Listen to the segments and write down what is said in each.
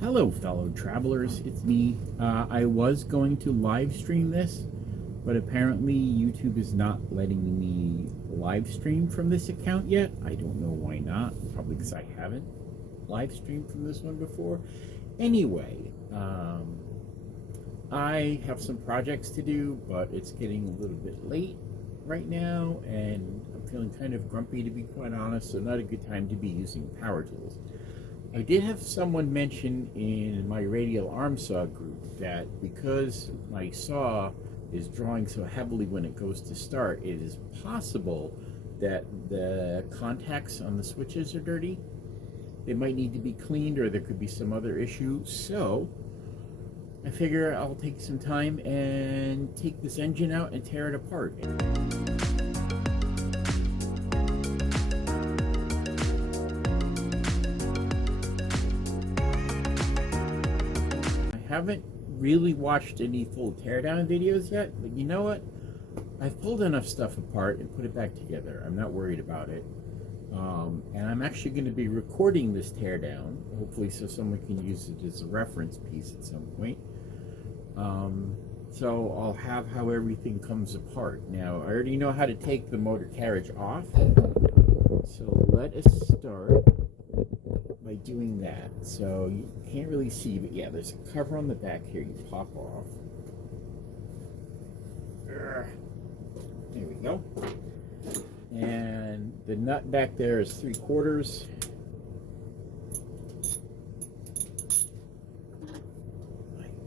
Hello, fellow travelers. It's me. I was going to live stream this, but apparently YouTube is not letting me live stream from this account yet. I don't know why not. Probably because I haven't live streamed from this one before. Anyway, I have some projects to do, but it's getting a little bit late right now, and I'm feeling kind of grumpy, to be quite honest, so not a good time to be using power tools. I did have someone mention in my radial arm saw group that because my saw is drawing so heavily when it goes to start, it is possible that the contacts on the switches are dirty. They might need to be cleaned, or there could be some other issue. So I figure I'll take some time and take this engine out and tear it apart. I haven't really watched any full teardown videos yet, but you know what? I've pulled enough stuff apart and put it back together. I'm not worried about it. And I'm actually going to be recording this teardown, hopefully so someone can use it as a reference piece at some point. So I'll have how everything comes apart. Now, I already know how to take the motor carriage off, so let us start by doing that. So you can't really see, but yeah, there's a cover on the back here you pop off. There we go. And the nut back there is 3/4.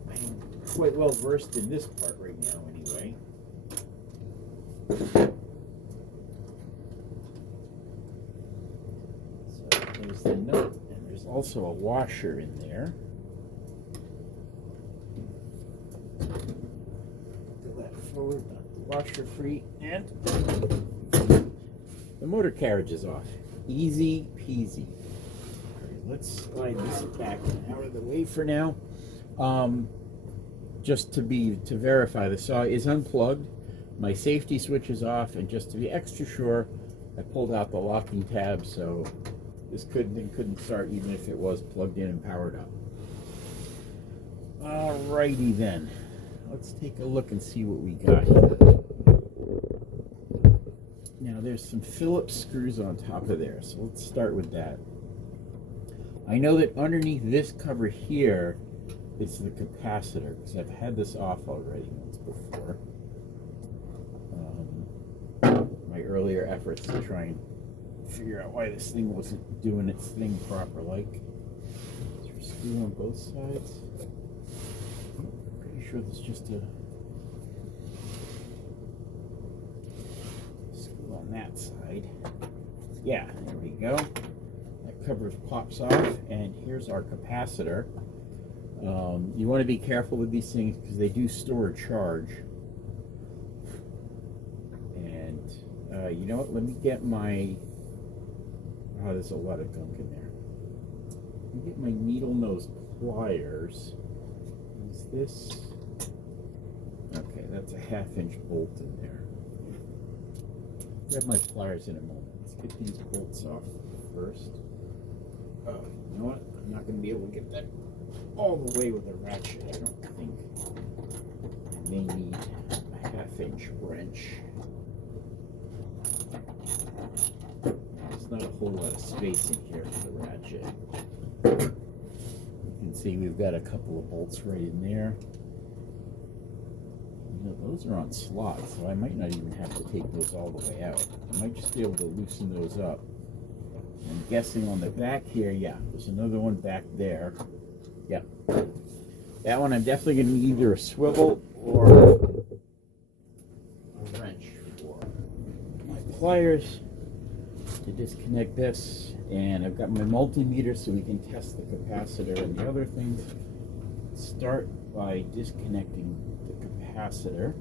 I'm quite well versed in this part right now anyway. So there's the nut, and there's also a washer in there. Put that forward, not the washer free, and the motor carriage is off. Easy peasy. All right, let's slide this back out of the way for now. Just to verify, the saw is unplugged. My safety switch is off, and just to be extra sure, I pulled out the locking tab, so this couldn't start even if it was plugged in and powered up. Alrighty then. Let's take a look and see what we got here. Now there's some Phillips screws on top of there, so let's start with that. I know that underneath this cover here is the capacitor, because I've had this off already once before. My earlier efforts to try and figure out why this thing wasn't doing its thing proper like. Is there a screw on both sides? Pretty sure there's just a on that side. Yeah, there we go. That cover pops off, and here's our capacitor. You want to be careful with these things because they do store a charge. And you know what? Let me get my. Oh, there's a lot of gunk in there. Let me get my needle nose pliers. Is this? Okay, that's a 1/2-inch bolt in there. Grab my pliers in a moment. Let's get these bolts off first. Oh, you know what? I'm not going to be able to get that all the way with a ratchet, I don't think. I may need a 1/2-inch wrench. There's not a whole lot of space in here for the ratchet. You can see we've got a couple of bolts right in there. Those are on slots, so I might not even have to take those all the way out. I might just be able to loosen those up. I'm guessing on the back here, yeah, there's another one back there. Yep. That one I'm definitely going to need either a swivel or a wrench for my pliers to disconnect this. And I've got my multimeter so we can test the capacitor and the other things. Start by disconnecting the capacitor.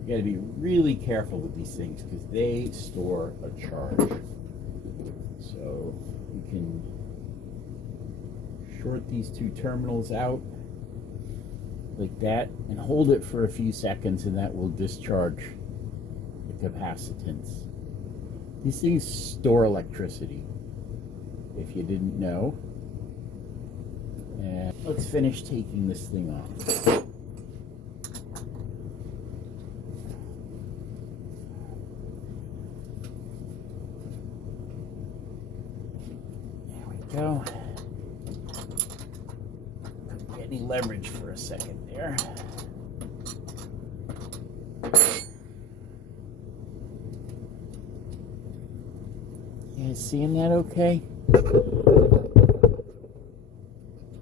You got to be really careful with these things because they store a charge. So you can short these two terminals out like that and hold it for a few seconds, and that will discharge the capacitance. These things store electricity, if you didn't know. And let's finish taking this thing off. There we go. Couldn't get any leverage for a second there. You guys seeing that okay?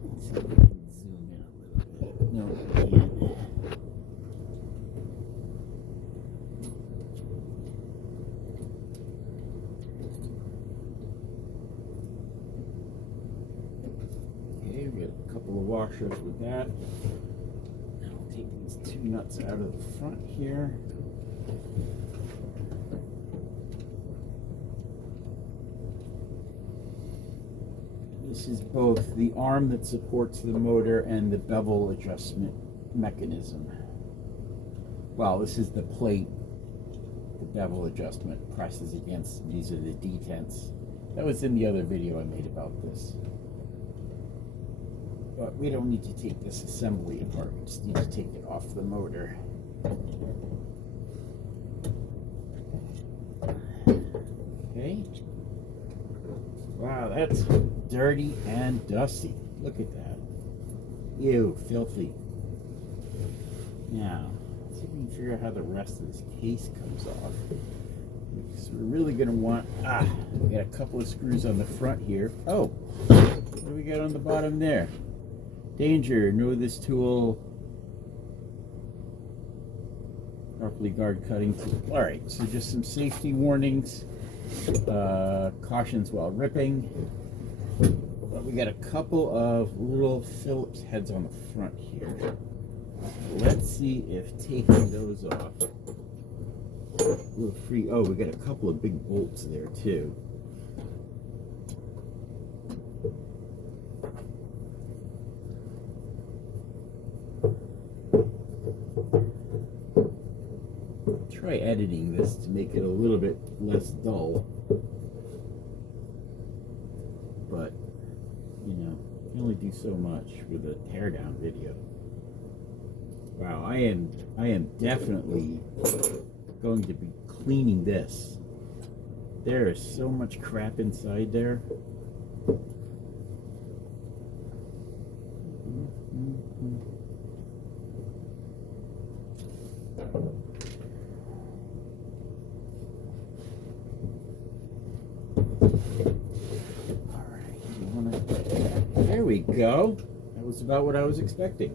Let's see if we can zoom in a little bit. No, we can't. Okay, we got a couple of washers with that. I'll take these two nuts out of the front here. This is both the arm that supports the motor and the bevel adjustment mechanism. Well, this is the plate the bevel adjustment presses against. These are the detents. That was in the other video I made about this. But we don't need to take this assembly apart. We just need to take it off the motor. Okay. Wow, that's dirty and dusty. Look at that. Ew, filthy. Now, let's see if we can figure out how the rest of this case comes off. Because we're really going to want... we got a couple of screws on the front here. Oh, what do we got on the bottom there? Danger, know this tool. Properly guard cutting tool. Alright, so just some safety warnings. Cautions while ripping. But we got a couple of little Phillips heads on the front here. Let's see if taking those off will free. Oh, we got a couple of big bolts there too. Try editing this to make it a little bit less dull, but you know, you can only do so much with a teardown video. Wow, I am definitely going to be cleaning this. There is so much crap inside there. There we go. That was about what I was expecting.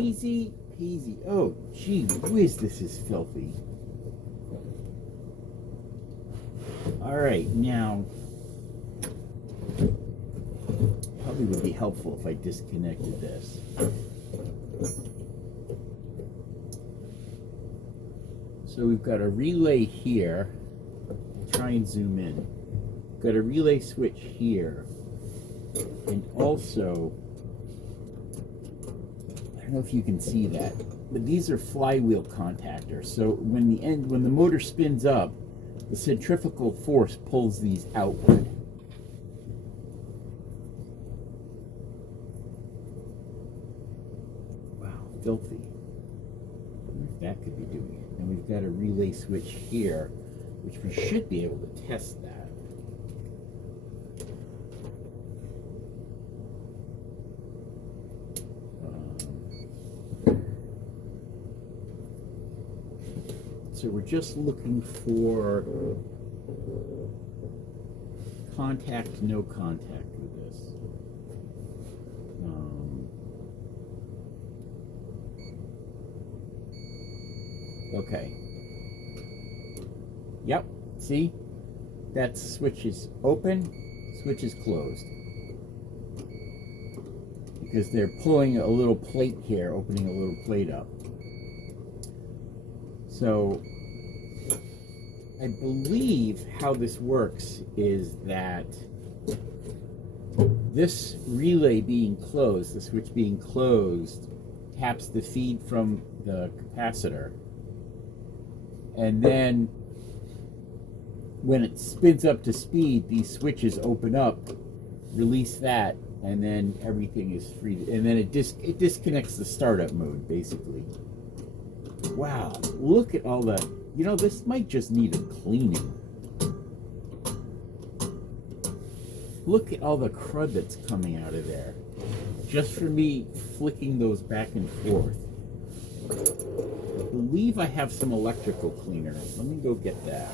Easy peasy. Oh, gee whiz, this is filthy. Alright, now, probably would be helpful if I disconnected this. So we've got a relay here. I'll try and zoom in. Got a relay switch here. And also, I don't know if you can see that, but these are flywheel contactors. So when the motor spins up, the centrifugal force pulls these outward. Wow, filthy. I wonder if that could be doing it. And we've got a relay switch here, which we should be able to test that. So we're just looking for contact, no contact with this. Okay. Yep, see? That switch is open, switch is closed. Because they're pulling a little plate here, opening a little plate up. So, I believe how this works is that this relay being closed, the switch being closed, taps the feed from the capacitor. And then when it spins up to speed, these switches open up release that, and then everything is free. And then it disconnects the startup mode, basically. Wow, look at all the, you know, this might just need a cleaning. Look at all the crud that's coming out of there. Just for me flicking those back and forth. I believe I have some electrical cleaner. Let me go get that.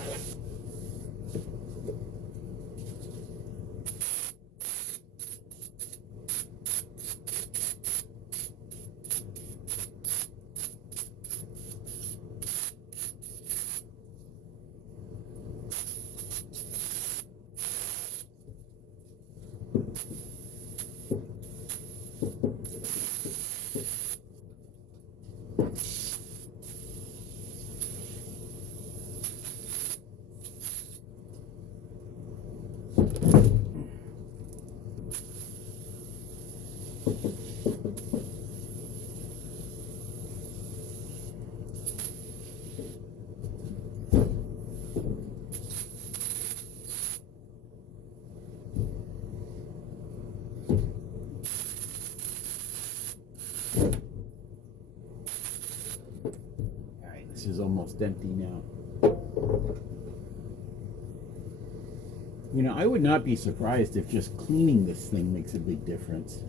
This is almost empty now. You know, I would not be surprised if just cleaning this thing makes a big difference.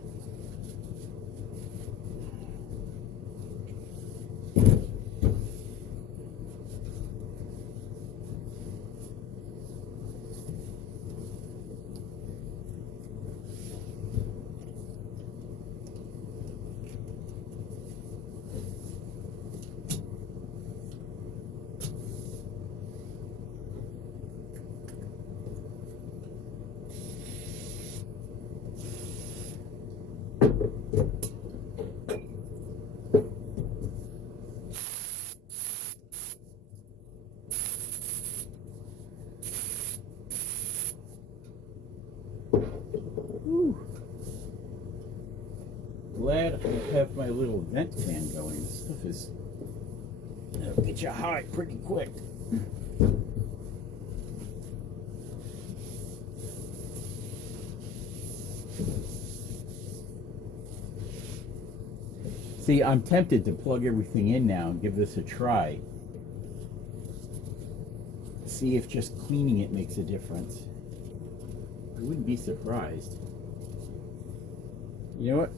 Glad I have my little vent fan going. This stuff is, it'll get you hot pretty quick. See, I'm tempted to plug everything in now and give this a try. See if just cleaning it makes a difference. I wouldn't be surprised. You know what?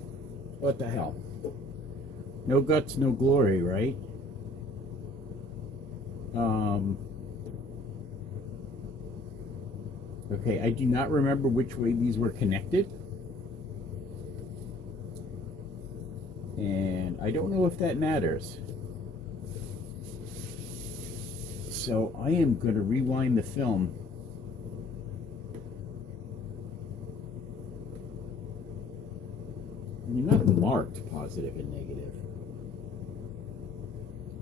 What the hell? No guts, no glory, right? Okay, I do not remember which way these were connected. And I don't know if that matters. So I am going to rewind the film. You're not marked positive and negative.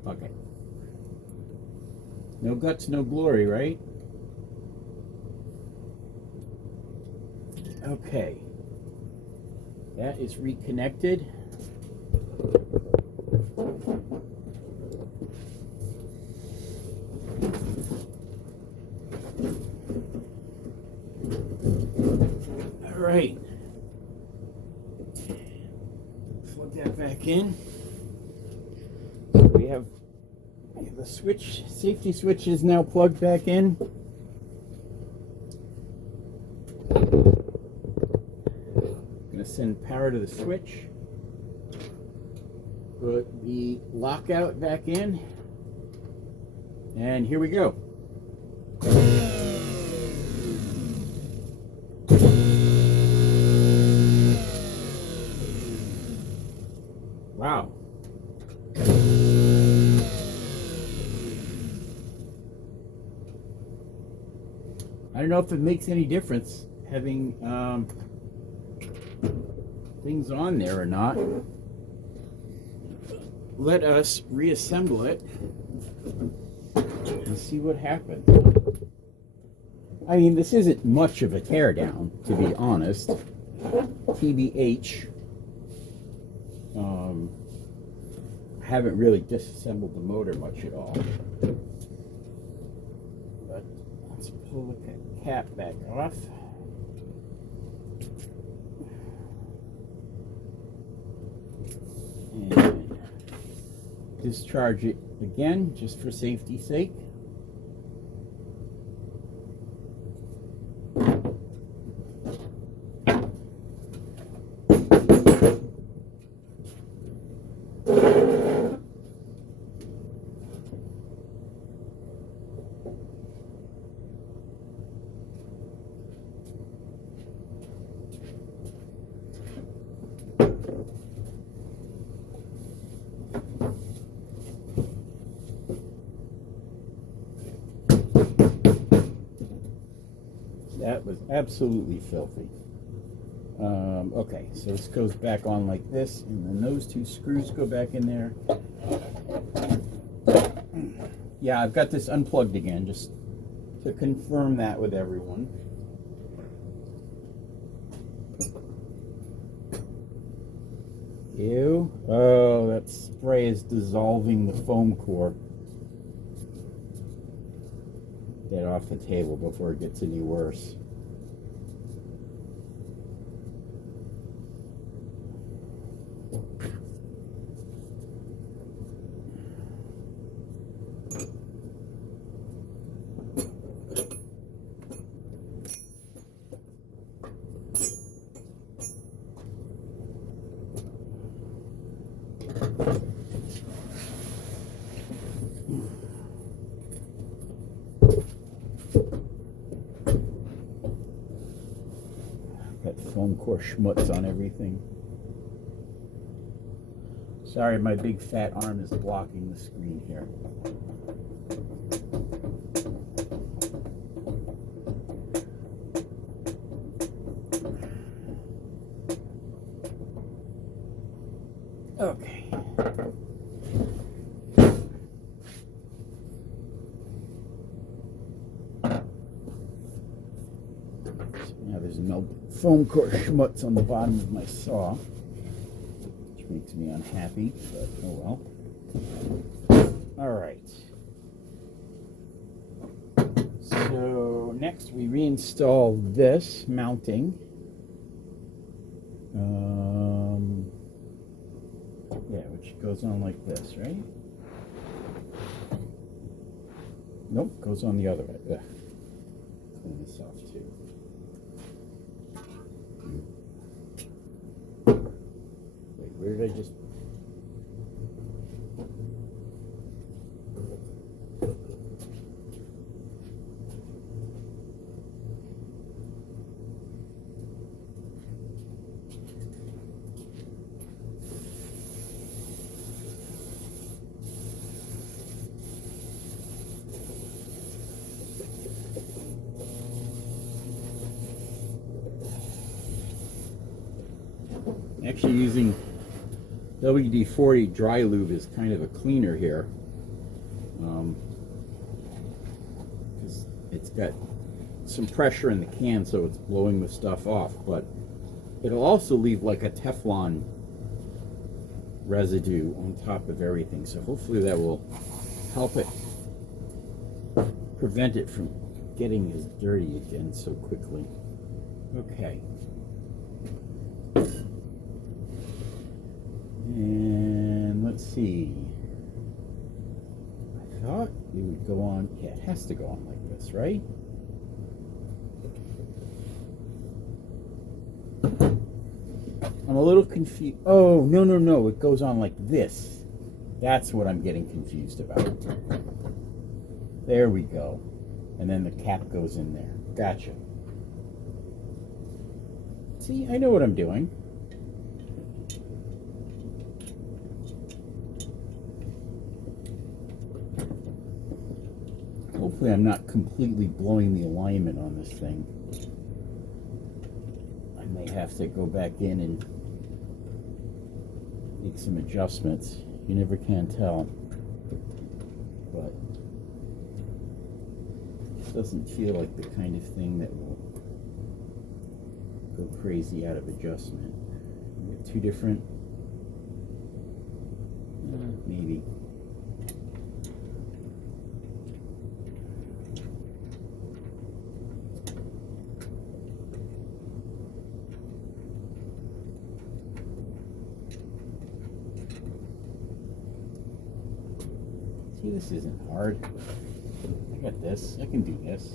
Okay. No guts, no glory, right? Okay. That is reconnected. All right. Plug that back in. We have the switch, safety switch is now plugged back in. Going to send power to the switch. Put the lockout back in. And here we go. Wow. I don't know if it makes any difference having things on there or not. Let us reassemble it and see what happens. I mean, this isn't much of a teardown, to be honest. TBH. Haven't really disassembled the motor much at all. But let's pull the cap back off. discharge it again just for safety's sake. That was absolutely filthy. Okay, so this goes back on like this, and then those two screws go back in there. Yeah, I've got this unplugged again, just to confirm that with everyone. Ew. Oh, that spray is dissolving the foam core. Get off the table before it gets any worse. Got foam core schmutz on everything. Sorry, my big fat arm is blocking the screen here. Okay. Now there's no foam core schmutz on the bottom of my saw, which makes me unhappy, but oh well. All right. So next we reinstall this mounting. Yeah, which goes on like this, right? Nope, goes on the other way. Ugh. Clean this off too. Wait, where did I just... Actually using WD-40 dry lube is kind of a cleaner here, because it's got some pressure in the can, so it's blowing the stuff off, but it'll also leave like a Teflon residue on top of everything, so hopefully that will help it prevent it from getting as dirty again so quickly. Okay. And let's see. I thought it would go on. Yeah, it has to go on like this, right? I'm a little confused. Oh, no, no, no. It goes on like this. That's what I'm getting confused about. There we go. And then the cap goes in there. Gotcha. See, I know what I'm doing. Hopefully I'm not completely blowing the alignment on this thing. I may have to go back in and make some adjustments. You never can tell. But it doesn't feel like the kind of thing that will go crazy out of adjustment. We have two different, maybe. See, this isn't hard. I got this. I can do this.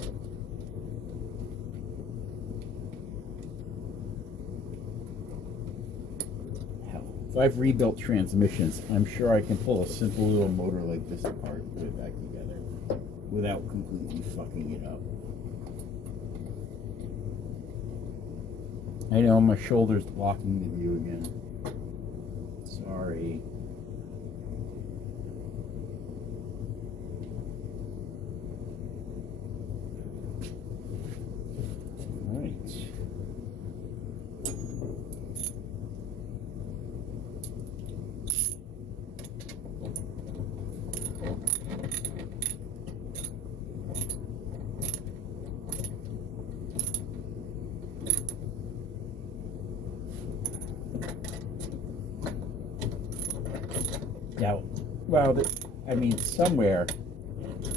Hell, if I've rebuilt transmissions, I'm sure I can pull a simple little motor like this apart and put it back together without completely fucking it up. I know my shoulder's blocking the view again. Sorry. Now, well, I mean, somewhere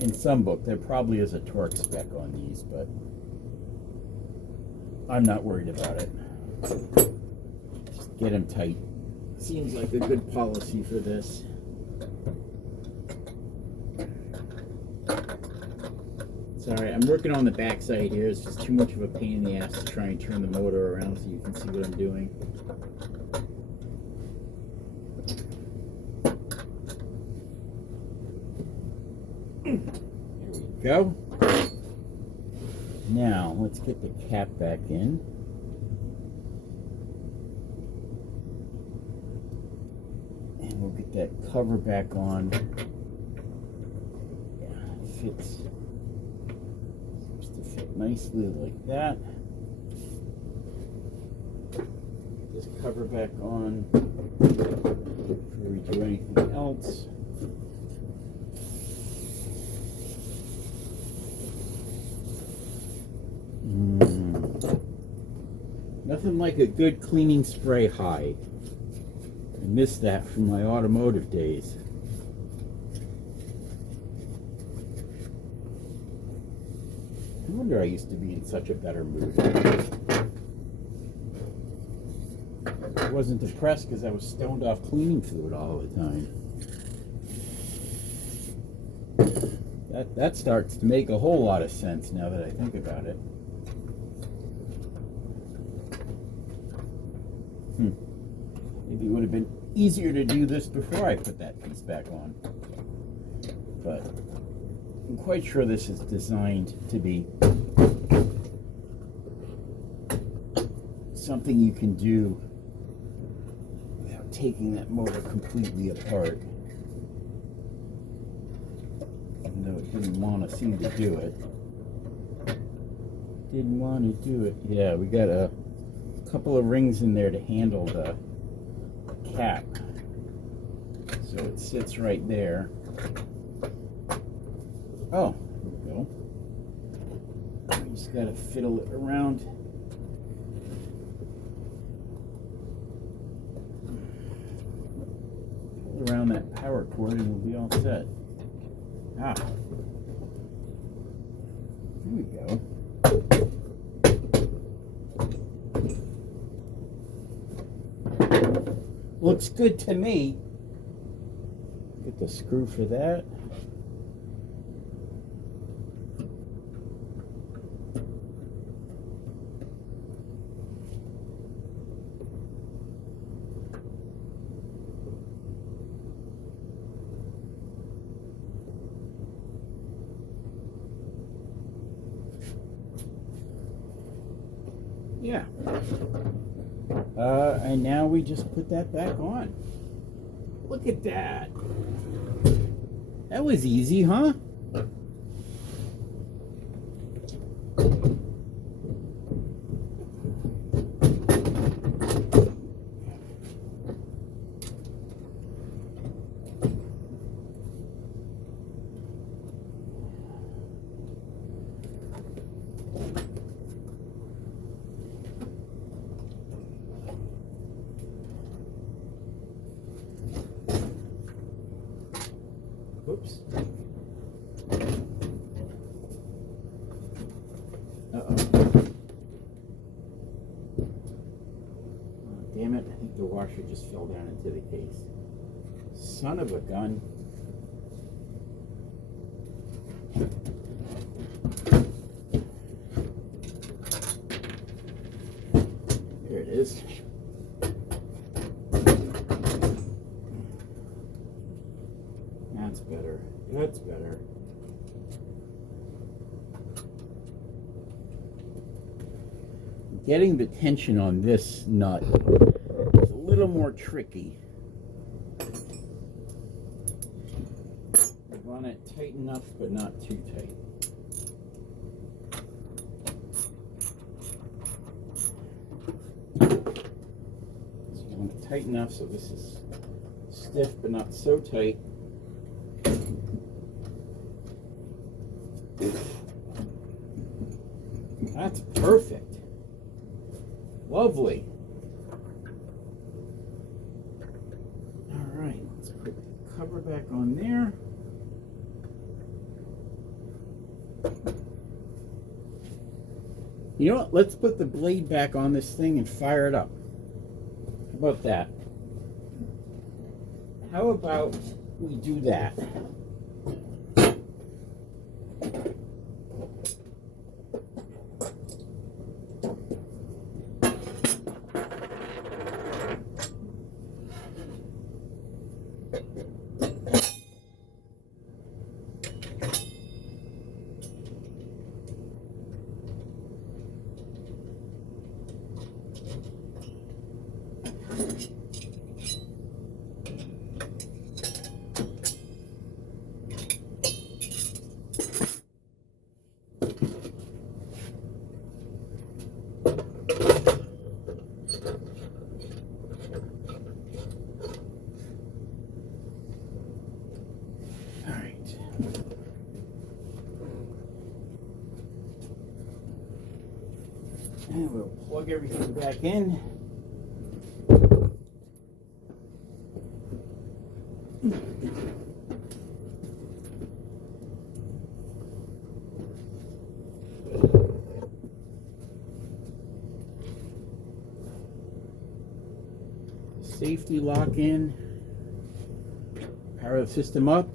in some book there probably is a torque spec on these, but I'm not worried about it. Just get them tight. Seems like a good policy for this. Sorry, I'm working on the backside here. It's just too much of a pain in the ass to try and turn the motor around so you can see what I'm doing. There we go. Now, let's get the cap back in. And we'll get that cover back on. Yeah, it fits. Seems to fit nicely like that. Get this cover back on before we do anything else. Nothing like a good cleaning spray hide. I miss that from my automotive days. No wonder I used to be in such a better mood. I wasn't depressed because I was stoned off cleaning fluid all the time. That starts to make a whole lot of sense now that I think about it. Maybe it would have been easier to do this before I put that piece back on. But I'm quite sure this is designed to be something you can do without taking that motor completely apart. Even though it didn't want to seem to do it. Didn't want to do it. Yeah, we got a couple of rings in there to handle the cap, so it sits right there. Oh, there we go. You just gotta fiddle it around. Fiddle around that power cord and we'll be all set. Ah, here we go. Looks good to me. Get the screw for that. Yeah. And now we just put that back on. Look at that. That was easy, huh? Oops. Uh-oh. Oh, damn it. I think the washer just fell down into the case. Son of a gun. There it is. That's better. That's better. Getting the tension on this nut is a little more tricky. You want it tight enough, but not too tight. So you want it tight enough so this is stiff, but not so tight. That's perfect. Lovely. All right, let's put the cover back on there. You know what? Let's put the blade back on this thing and fire it up. How about that? How about we do that? And we'll plug everything back in. Safety lock in. Power the system up.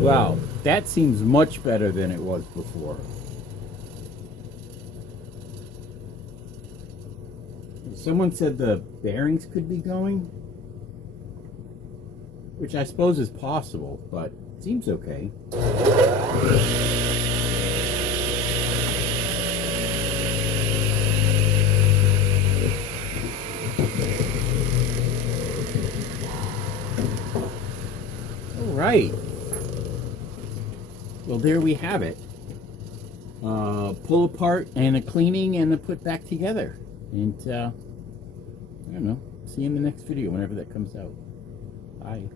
Wow, that seems much better than it was before. Someone said the bearings could be going, which I suppose is possible, but it seems okay. All right. Well, there we have it. Pull apart and a cleaning and a put back together. And I don't know. See you in the next video whenever that comes out. Bye.